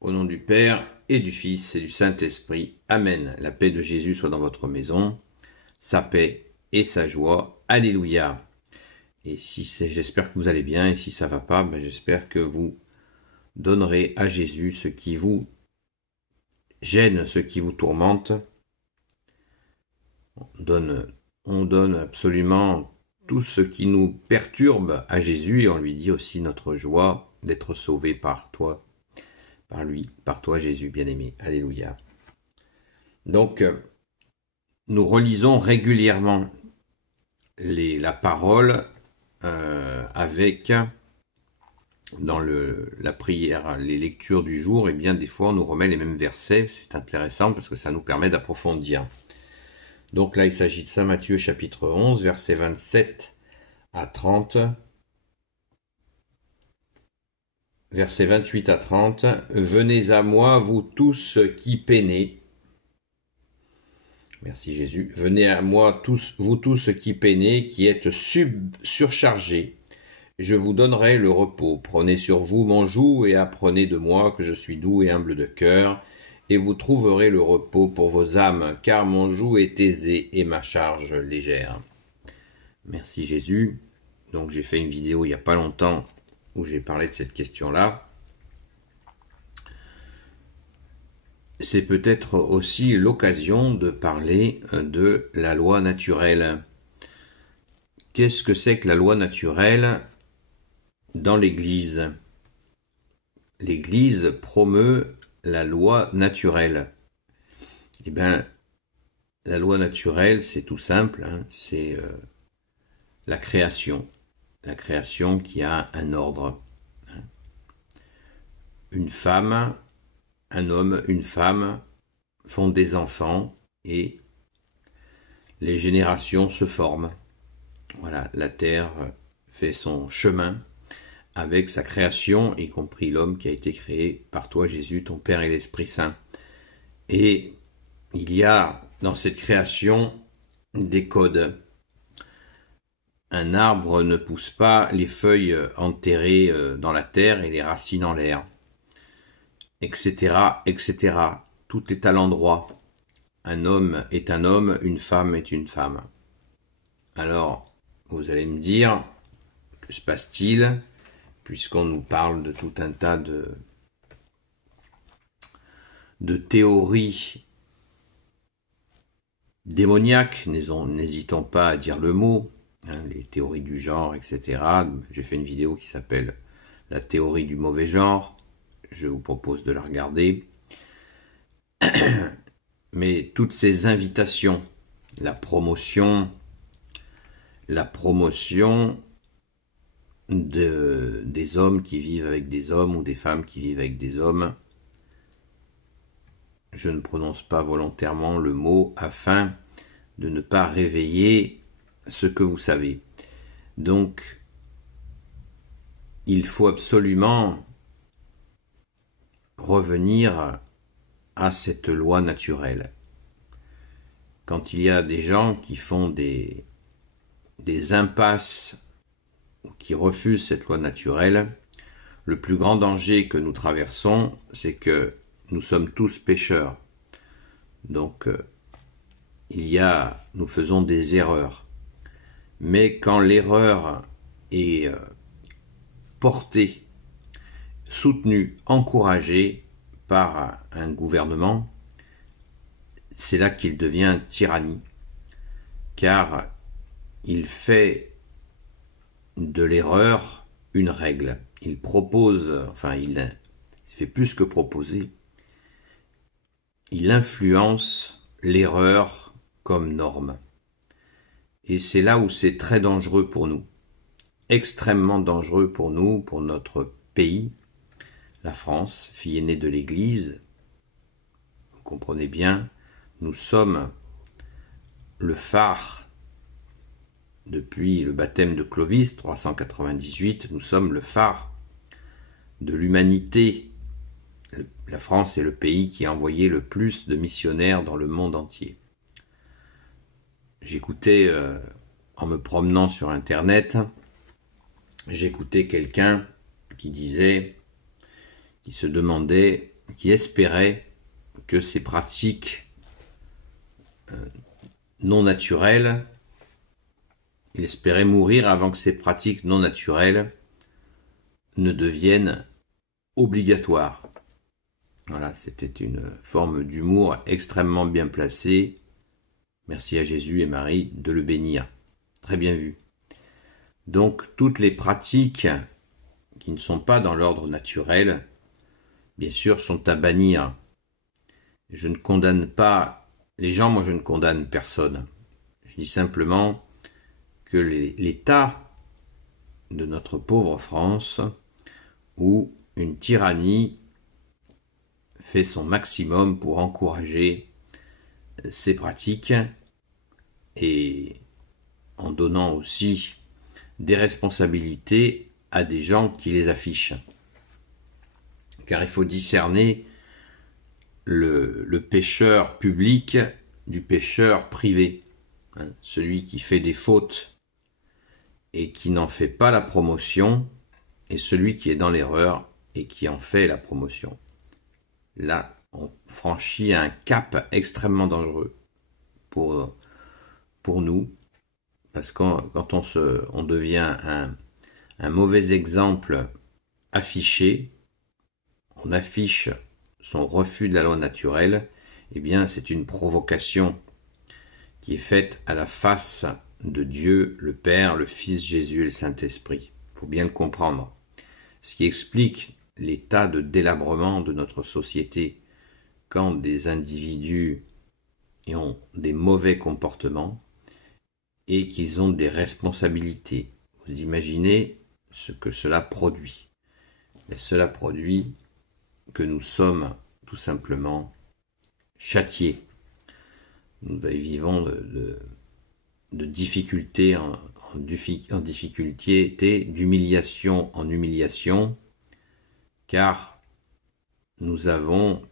Au nom du Père et du Fils et du Saint-Esprit. Amen. La paix de Jésus soit dans votre maison, sa paix et sa joie. Alléluia. Et j'espère que vous allez bien, et si ça va pas, j'espère que vous donnerez à Jésus ce qui vous gêne, ce qui vous tourmente. On donne absolument tout ce qui nous perturbe à Jésus, et on lui dit aussi notre joie d'être sauvé par toi, par lui, par toi Jésus bien-aimé. Alléluia. Donc, nous relisons régulièrement la parole avec, dans la prière, les lectures du jour, et bien des fois on nous remet les mêmes versets. C'est intéressant parce que ça nous permet d'approfondir. Donc là il s'agit de Saint Matthieu chapitre 11, versets 27 à 30. Versets 28 à 30. Venez à moi, vous tous qui peinez. Merci Jésus. Venez à moi, vous tous qui peinez, qui êtes surchargés. Je vous donnerai le repos. Prenez sur vous mon joug et apprenez de moi que je suis doux et humble de cœur, et vous trouverez le repos pour vos âmes, car mon joug est aisé et ma charge légère. Merci Jésus. Donc j'ai fait une vidéo il n'y a pas longtemps où j'ai parlé de cette question-là. C'est peut-être aussi l'occasion de parler de la loi naturelle. Qu'est-ce que c'est que la loi naturelle dans l'Église? L'Église promeut la loi naturelle. Eh bien, la loi naturelle, c'est tout simple, c'est la création. La création qui a un ordre. Une femme, un homme, une femme font des enfants et les générations se forment. Voilà, la terre fait son chemin avec sa création, y compris l'homme qui a été créé par toi, Jésus, ton Père et l'Esprit Saint. Et il y a dans cette création des codes. Un arbre ne pousse pas les feuilles enterrées dans la terre et les racines en l'air, etc., etc. Tout est à l'endroit. Un homme est un homme, une femme est une femme. Alors, vous allez me dire, que se passe-t-il, puisqu'on nous parle de tout un tas de théories démoniaques, n'hésitons pas à dire le mot, les théories du genre, etc. J'ai fait une vidéo qui s'appelle « La théorie du mauvais genre ». Je vous propose de la regarder. Mais toutes ces invitations, la promotion des hommes qui vivent avec des hommes ou des femmes qui vivent avec des hommes, je ne prononce pas volontairement le mot afin de ne pas réveiller ce que vous savez. Donc, il faut absolument revenir à cette loi naturelle. Quand il y a des gens qui font des impasses ou qui refusent cette loi naturelle, le plus grand danger que nous traversons, c'est que nous sommes tous pécheurs. Donc, nous faisons des erreurs. Mais quand l'erreur est portée, soutenue, encouragée par un gouvernement, c'est là qu'il devient tyrannie, car il fait de l'erreur une règle. Il fait plus que proposer, il influence l'erreur comme norme. Et c'est là où c'est très dangereux pour nous, extrêmement dangereux pour nous, pour notre pays, la France, fille aînée de l'Église. Vous comprenez bien, nous sommes le phare. Depuis le baptême de Clovis, 398, nous sommes le phare de l'humanité. La France est le pays qui a envoyé le plus de missionnaires dans le monde entier. J'écoutais, en me promenant sur Internet, j'écoutais quelqu'un qui se demandait qui espérait que ces pratiques non naturelles, il espérait mourir avant que ces pratiques non naturelles ne deviennent obligatoires. Voilà, c'était une forme d'humour extrêmement bien placée. Merci à Jésus et Marie de le bénir. Très bien vu. Donc, toutes les pratiques qui ne sont pas dans l'ordre naturel, bien sûr, sont à bannir. Je ne condamne pas les gens, moi je ne condamne personne. Je dis simplement que l'état de notre pauvre France, où une tyrannie fait son maximum pour encourager ces pratiques et en donnant aussi des responsabilités à des gens qui les affichent. Car il faut discerner le pécheur public du pécheur privé. Celui qui fait des fautes et qui n'en fait pas la promotion, et celui qui est dans l'erreur et qui en fait la promotion. Là, on franchit un cap extrêmement dangereux pour nous, parce que quand on devient un mauvais exemple affiché, on affiche son refus de la loi naturelle, eh bien c'est une provocation qui est faite à la face de Dieu, le Père, le Fils Jésus et le Saint-Esprit. Il faut bien le comprendre. Ce qui explique l'état de délabrement de notre société quand des individus ont des mauvais comportements et qu'ils ont des responsabilités. Vous imaginez ce que cela produit. Mais cela produit que nous sommes tout simplement châtiés. Nous vivons de difficulté en difficulté, d'humiliation en humiliation, car nous avons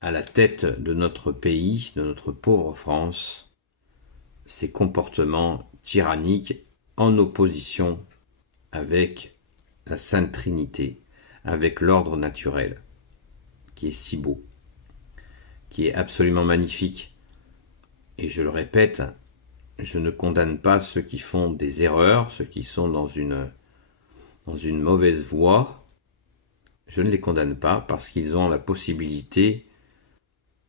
à la tête de notre pays, de notre pauvre France, ces comportements tyranniques en opposition avec la Sainte Trinité, avec l'ordre naturel, qui est si beau, qui est absolument magnifique. Et je le répète, je ne condamne pas ceux qui font des erreurs, ceux qui sont dans une mauvaise voie. Je ne les condamne pas parce qu'ils ont la possibilité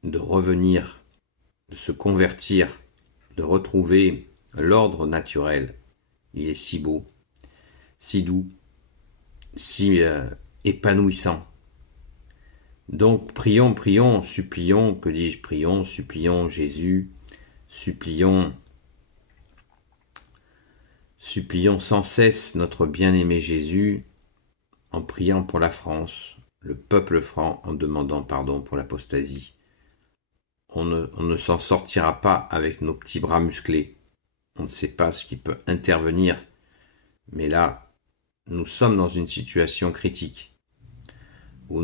de revenir, de se convertir, de retrouver l'ordre naturel. Il est si beau, si doux, si épanouissant. Donc prions, prions, supplions, que dis-je, prions, supplions Jésus, supplions sans cesse notre bien-aimé Jésus en priant pour la France, le peuple franc, en demandant pardon pour l'apostasie. On ne s'en sortira pas avec nos petits bras musclés. On ne sait pas ce qui peut intervenir. Mais là, nous sommes dans une situation critique où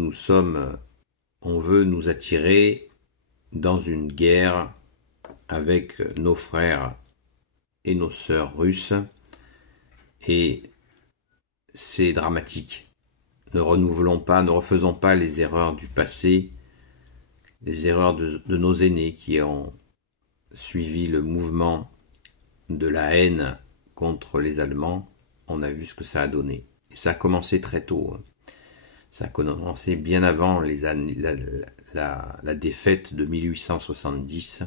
on veut nous attirer dans une guerre avec nos frères et nos sœurs russes, et c'est dramatique. Ne refaisons pas les erreurs du passé, les erreurs de nos aînés qui ont suivi le mouvement de la haine contre les Allemands. On a vu ce que ça a donné. Et ça a commencé très tôt. Ça a commencé bien avant la défaite de 1870.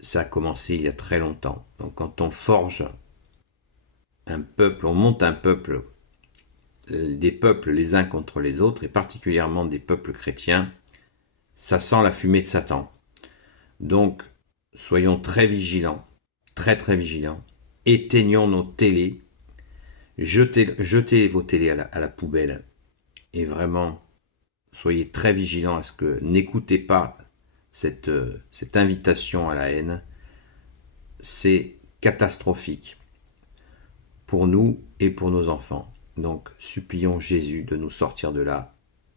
Ça a commencé il y a très longtemps. Donc quand on forge un peuple, on monte un peuple, des peuples les uns contre les autres, et particulièrement des peuples chrétiens, ça sent la fumée de Satan. Donc soyons très vigilants, très très vigilants. Éteignons nos télés, jetez vos télés à la poubelle, et vraiment soyez très vigilants à ce que n'écoutez pas cette invitation à la haine. C'est catastrophique pour nous et pour nos enfants. Donc supplions Jésus de nous sortir de là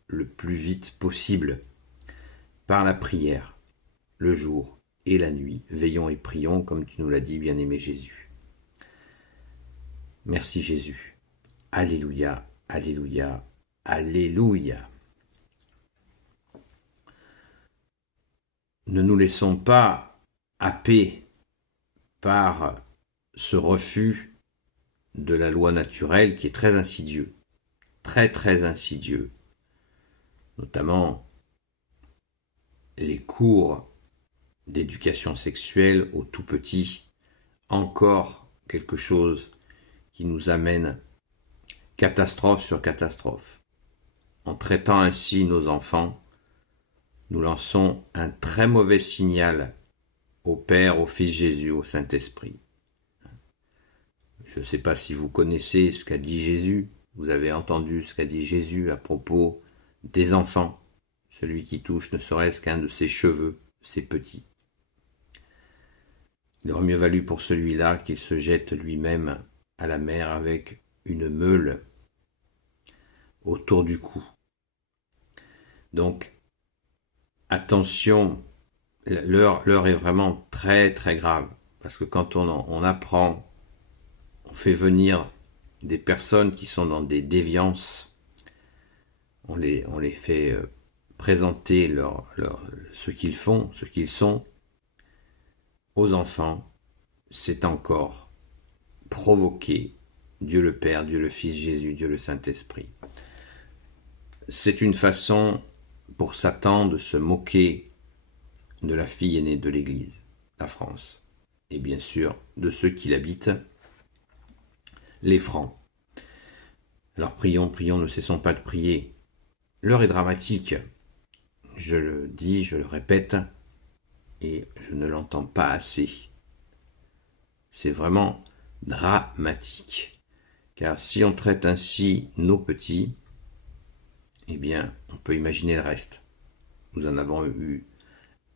le plus vite possible par la prière, le jour et la nuit. Veillons et prions comme tu nous l'as dit, bien-aimé Jésus. Merci Jésus. Alléluia, alléluia, Alléluia. Ne nous laissons pas happer par ce refus de la loi naturelle qui est très insidieux, très très insidieux, notamment les cours d'éducation sexuelle aux tout petits, encore quelque chose qui nous amène catastrophe sur catastrophe. En traitant ainsi nos enfants, nous lançons un très mauvais signal au Père, au Fils Jésus, au Saint-Esprit. Je ne sais pas si vous connaissez ce qu'a dit Jésus, vous avez entendu ce qu'a dit Jésus à propos des enfants. Celui qui touche ne serait-ce qu'un de ses cheveux, c'est petit. Il aurait mieux valu pour celui-là qu'il se jette lui-même à la mer avec une meule autour du cou. Donc, attention, l'heure est vraiment très très grave, parce que quand on apprend, on fait venir des personnes qui sont dans des déviances, on les fait présenter ce qu'ils font, ce qu'ils sont, aux enfants, c'est encore provoquer Dieu le Père, Dieu le Fils, Jésus, Dieu le Saint-Esprit. C'est une façon pour Satan de se moquer de la fille aînée de l'Église, la France, et bien sûr de ceux qui l'habitent, les francs. Alors prions, prions, ne cessons pas de prier. L'heure est dramatique, je le dis, je le répète, et je ne l'entends pas assez. C'est vraiment dramatique, car si on traite ainsi nos petits, eh bien, on peut imaginer le reste. Nous en avons eu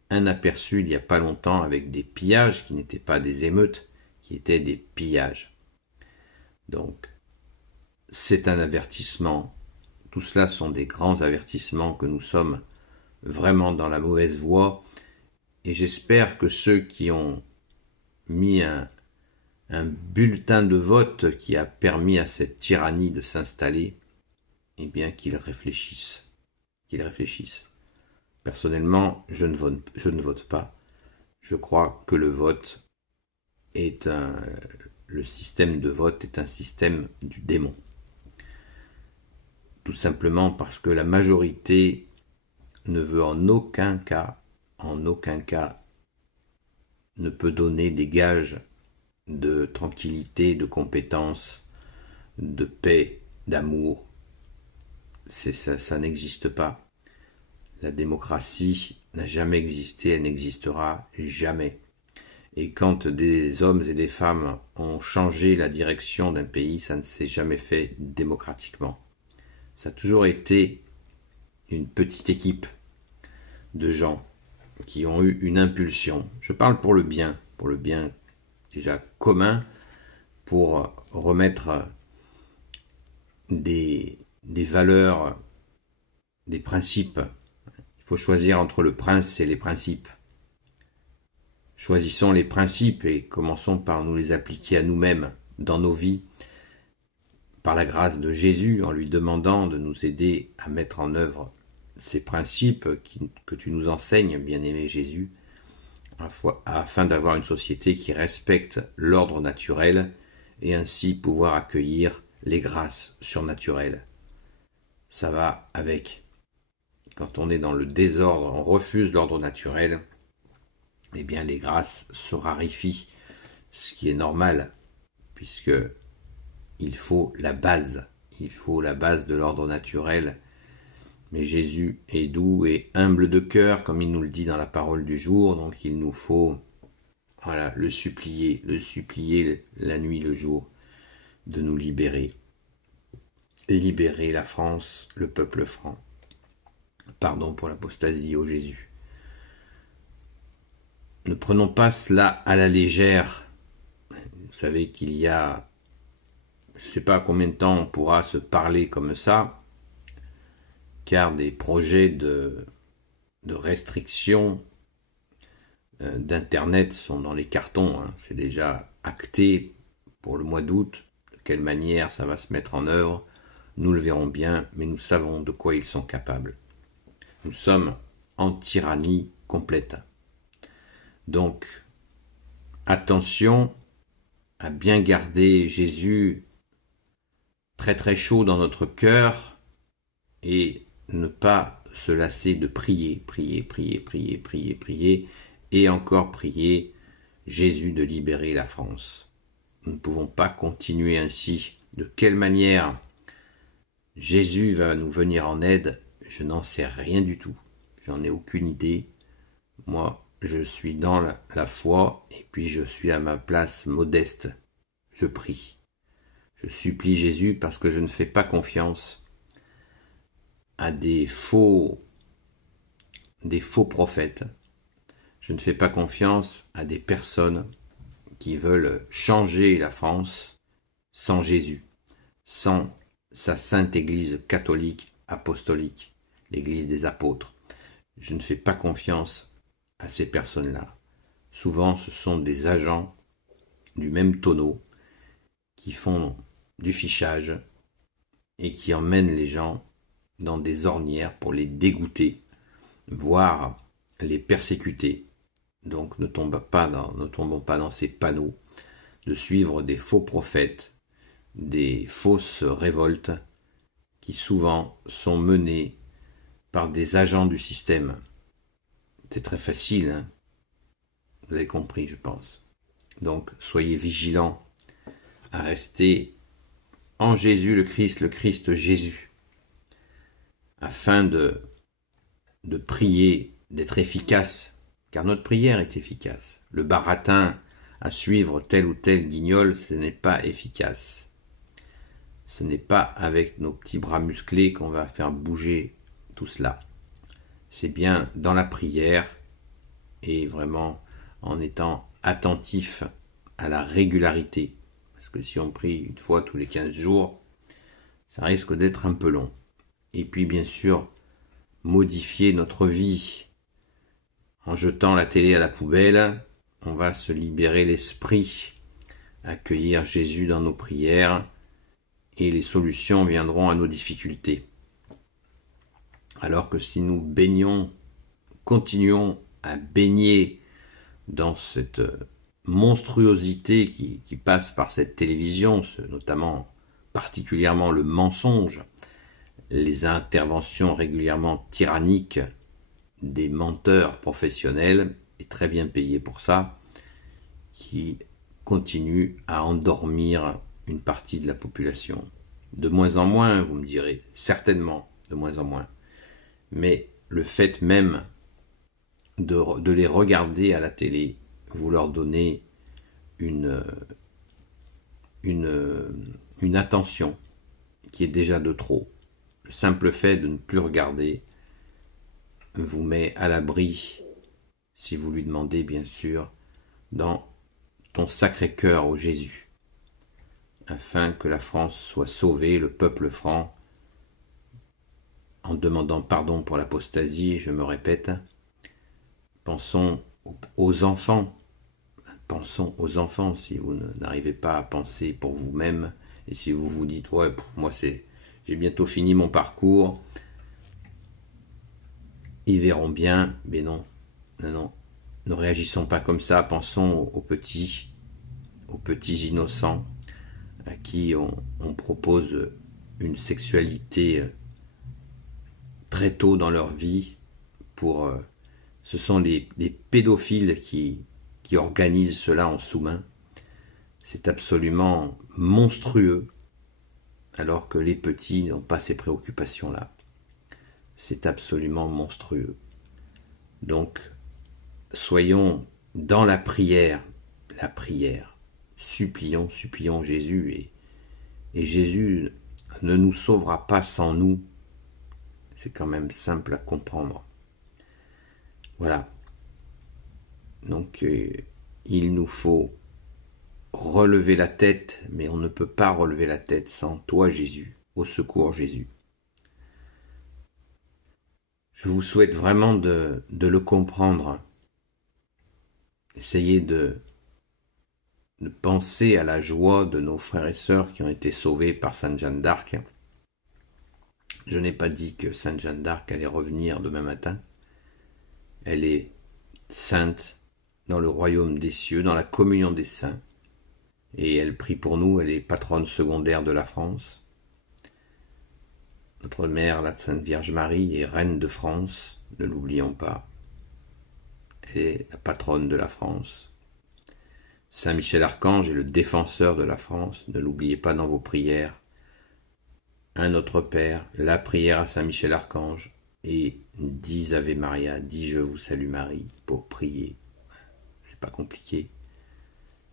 un aperçu il n'y a pas longtemps avec des pillages qui n'étaient pas des émeutes, qui étaient des pillages. Donc, c'est un avertissement. Tout cela sont des grands avertissements que nous sommes vraiment dans la mauvaise voie. Et j'espère que ceux qui ont mis un bulletin de vote qui a permis à cette tyrannie de s'installer, eh bien qu'ils réfléchissent. Personnellement, je ne vote pas. Je crois que le système de vote est un système du démon. Tout simplement parce que la majorité ne veut en aucun cas, ne peut donner des gages de tranquillité, de compétence, de paix, d'amour. Ça n'existe pas. La démocratie n'a jamais existé, elle n'existera jamais. Et quand des hommes et des femmes ont changé la direction d'un pays, ça ne s'est jamais fait démocratiquement. Ça a toujours été une petite équipe de gens qui ont eu une impulsion. Je parle pour le bien déjà commun, pour remettre des valeurs, des principes. Il faut choisir entre le prince et les principes. Choisissons les principes et commençons par nous les appliquer à nous-mêmes dans nos vies, par la grâce de Jésus, en lui demandant de nous aider à mettre en œuvre ces principes que tu nous enseignes, bien-aimé Jésus, afin d'avoir une société qui respecte l'ordre naturel et ainsi pouvoir accueillir les grâces surnaturelles. Ça va avec. Quand on est dans le désordre, on refuse l'ordre naturel, eh bien les grâces se raréfient, ce qui est normal, puisque il faut la base de l'ordre naturel. Mais Jésus est doux et humble de cœur, comme il nous le dit dans la parole du jour, donc il nous faut le supplier la nuit, le jour, de nous libérer. Libérer la France, le peuple franc. Pardon pour l'apostasie, ô Jésus. Ne prenons pas cela à la légère. Vous savez qu'il y a, je ne sais pas combien de temps on pourra se parler comme ça, car des projets de restriction d'Internet sont dans les cartons. C'est déjà acté pour le mois d'août. De quelle manière ça va se mettre en œuvre? nous le verrons bien, mais nous savons de quoi ils sont capables. Nous sommes en tyrannie complète. Donc, attention à bien garder Jésus très très chaud dans notre cœur et ne pas se lasser de prier, et encore prier Jésus de libérer la France. Nous ne pouvons pas continuer ainsi. De quelle manière Jésus va nous venir en aide, je n'en sais rien du tout. J'en ai aucune idée. Moi, je suis dans la foi et puis je suis à ma place modeste. Je prie. Je supplie Jésus parce que je ne fais pas confiance à des faux prophètes. Je ne fais pas confiance à des personnes qui veulent changer la France sans Jésus, sans sa sainte Église catholique, apostolique, l'Église des apôtres. Je ne fais pas confiance à ces personnes-là. Souvent, ce sont des agents du même tonneau qui font du fichage et qui emmènent les gens dans des ornières pour les dégoûter, voire les persécuter. Donc ne tombons pas dans ces panneaux de suivre des faux prophètes, des fausses révoltes qui souvent sont menées par des agents du système. C'est très facile, hein, vous avez compris, je pense. Donc soyez vigilants à rester en Jésus le Christ Jésus, afin de prier, d'être efficace, car notre prière est efficace. Le baratin à suivre tel ou tel guignol, ce n'est pas efficace. Ce n'est pas avec nos petits bras musclés qu'on va faire bouger tout cela. C'est bien dans la prière et vraiment en étant attentif à la régularité. Parce que si on prie une fois tous les 15 jours, ça risque d'être un peu long. Et puis bien sûr, modifier notre vie. En jetant la télé à la poubelle, on va se libérer l'esprit, accueillir Jésus dans nos prières, et les solutions viendront à nos difficultés. Alors que si nous continuons à baigner dans cette monstruosité qui passe par cette télévision, notamment particulièrement le mensonge, les interventions régulièrement tyranniques des menteurs professionnels, et très bien payés pour ça, qui continuent à endormir une partie de la population. De moins en moins, vous me direz, certainement de moins en moins. Mais le fait même de les regarder à la télé, vous leur donnez une attention qui est déjà de trop. Le simple fait de ne plus regarder vous met à l'abri, si vous lui demandez bien sûr, dans ton sacré cœur ô Jésus, afin que la France soit sauvée, le peuple franc, en demandant pardon pour l'apostasie, je me répète. Pensons aux enfants. Pensons aux enfants. Si vous n'arrivez pas à penser pour vous-même, et si vous vous dites, ouais, moi j'ai bientôt fini mon parcours, ils verront bien, mais non, ne réagissons pas comme ça, pensons aux petits innocents à qui on propose une sexualité très tôt dans leur vie. Ce sont les pédophiles qui organisent cela en sous-main. C'est absolument monstrueux, alors que les petits n'ont pas ces préoccupations-là. C'est absolument monstrueux. Donc, soyons dans la prière, supplions Jésus, et Jésus ne nous sauvera pas sans nous. C'est quand même simple à comprendre. Voilà. Donc, il nous faut relever la tête, mais on ne peut pas relever la tête sans toi, Jésus. Au secours, Jésus. Je vous souhaite vraiment de le comprendre. Essayez de penser à la joie de nos frères et sœurs qui ont été sauvés par Sainte Jeanne d'Arc, Je n'ai pas dit que Sainte Jeanne d'Arc allait revenir demain matin. Elle est sainte dans le royaume des cieux, dans la communion des saints. Et elle prie pour nous, elle est patronne secondaire de la France. Notre mère, la Sainte Vierge Marie, est reine de France, ne l'oublions pas. Elle est la patronne de la France. Saint Michel Archange est le défenseur de la France, ne l'oubliez pas dans vos prières. Un Notre Père, la prière à Saint Michel Archange, et 10 Ave Maria, 10 Je vous salue Marie, pour prier. C'est pas compliqué.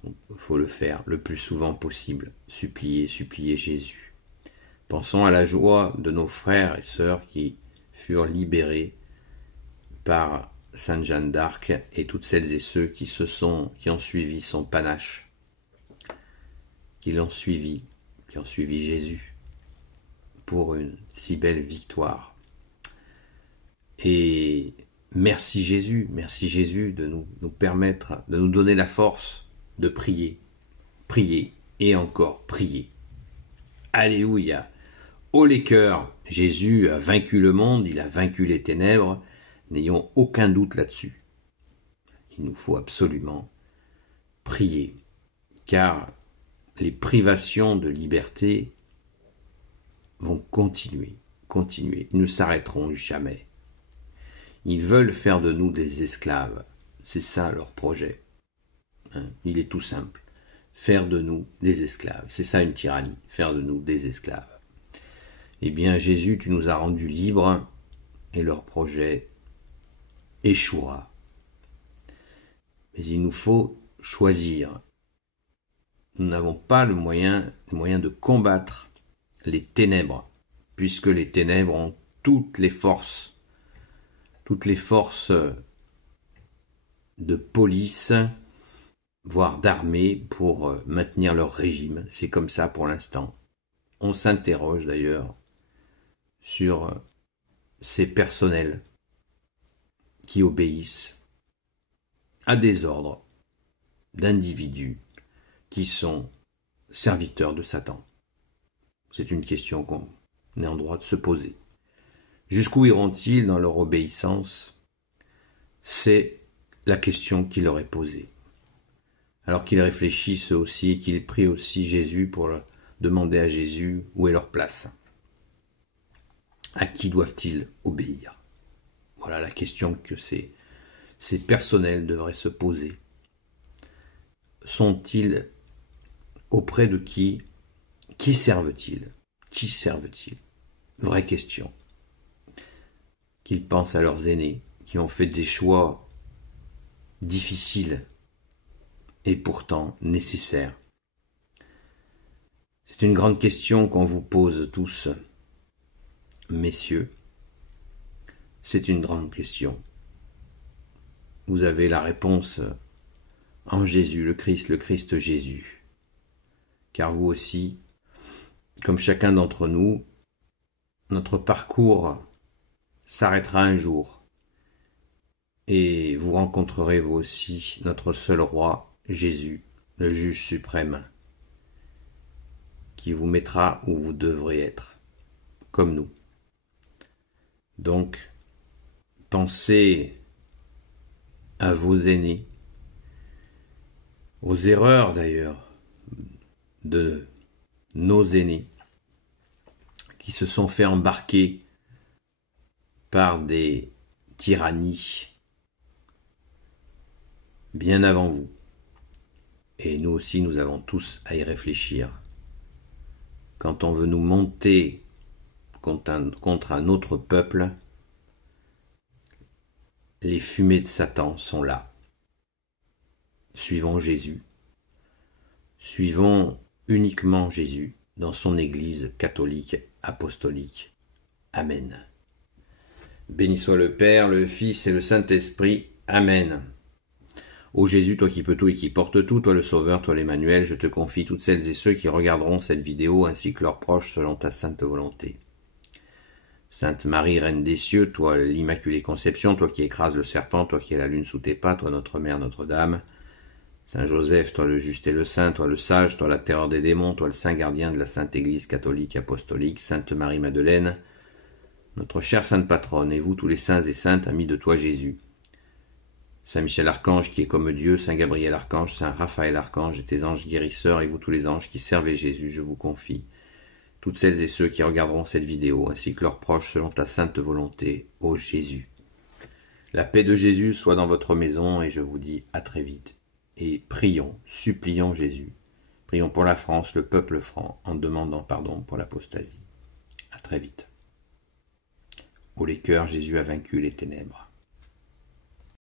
Il faut le faire le plus souvent possible. Supplier, supplier Jésus. Pensons à la joie de nos frères et sœurs qui furent libérés par Sainte Jeanne d'Arc et toutes celles et ceux qui ont suivi son panache, qui ont suivi Jésus pour une si belle victoire. Et merci Jésus de nous permettre, de nous donner la force de prier, prier et encore prier. Alléluia. Haut les cœurs, Jésus a vaincu le monde, il a vaincu les ténèbres, n'ayons aucun doute là-dessus. Il nous faut absolument prier, car les privations de liberté vont continuer, ils ne s'arrêteront jamais. Ils veulent faire de nous des esclaves, c'est ça leur projet. Il est tout simple, faire de nous des esclaves, c'est ça une tyrannie, faire de nous des esclaves. Eh bien Jésus, tu nous as rendus libres, et leur projet échouera. Mais il nous faut choisir. Nous n'avons pas le moyen de combattre les ténèbres, puisque les ténèbres ont toutes les forces de police, voire d'armée, pour maintenir leur régime. C'est comme ça pour l'instant. On s'interroge d'ailleurs sur ces personnels qui obéissent à des ordres d'individus qui sont serviteurs de Satan. C'est une question qu'on est en droit de se poser. Jusqu'où iront-ils dans leur obéissance? C'est la question qui leur est posée. Alors qu'ils réfléchissent aussi et qu'ils prient aussi Jésus pour demander à Jésus où est leur place. À qui doivent-ils obéir? Voilà la question que ces personnels devraient se poser. Sont-ils auprès de qui? Qui servent-ils? Qui servent-ils? Vraie question. Qu'ils pensent à leurs aînés, qui ont fait des choix difficiles et pourtant nécessaires. C'est une grande question qu'on vous pose tous, messieurs. C'est une grande question. Vous avez la réponse en Jésus, le Christ Jésus. Car vous aussi, comme chacun d'entre nous, notre parcours s'arrêtera un jour. Et vous rencontrerez vous aussi notre seul roi, Jésus, le juge suprême, qui vous mettra où vous devrez être, comme nous. Donc, pensez à vos aînés, aux erreurs d'ailleurs de nos aînés qui se sont fait embarquer par des tyrannies bien avant vous. Et nous aussi, nous avons tous à y réfléchir. Quand on veut nous monter contre un autre peuple, les fumées de Satan sont là. Suivons Jésus. Suivons uniquement Jésus dans son Église catholique apostolique. Amen. Béni soit le Père, le Fils et le Saint-Esprit. Amen. Ô Jésus, toi qui peux tout et qui portes tout, toi le Sauveur, toi l'Emmanuel, je te confie toutes celles et ceux qui regarderont cette vidéo ainsi que leurs proches selon ta sainte volonté. Sainte Marie, Reine des cieux, toi l'Immaculée Conception, toi qui écrases le serpent, toi qui es la lune sous tes pas, toi notre Mère, Notre-Dame. Saint Joseph, toi le juste et le saint, toi le sage, toi la terreur des démons, toi le saint gardien de la Sainte Église catholique apostolique. Sainte Marie Madeleine, notre chère sainte patronne, et vous tous les saints et saintes, amis de toi Jésus. Saint Michel Archange qui est comme Dieu, Saint Gabriel Archange, Saint Raphaël Archange et tes anges guérisseurs, et vous tous les anges qui servez Jésus, je vous confie toutes celles et ceux qui regarderont cette vidéo, ainsi que leurs proches selon ta sainte volonté, ô Jésus. La paix de Jésus soit dans votre maison, et je vous dis à très vite. Et prions, supplions Jésus. Prions pour la France, le peuple franc, en demandant pardon pour l'apostasie. À très vite. Ô les cœurs, Jésus a vaincu les ténèbres.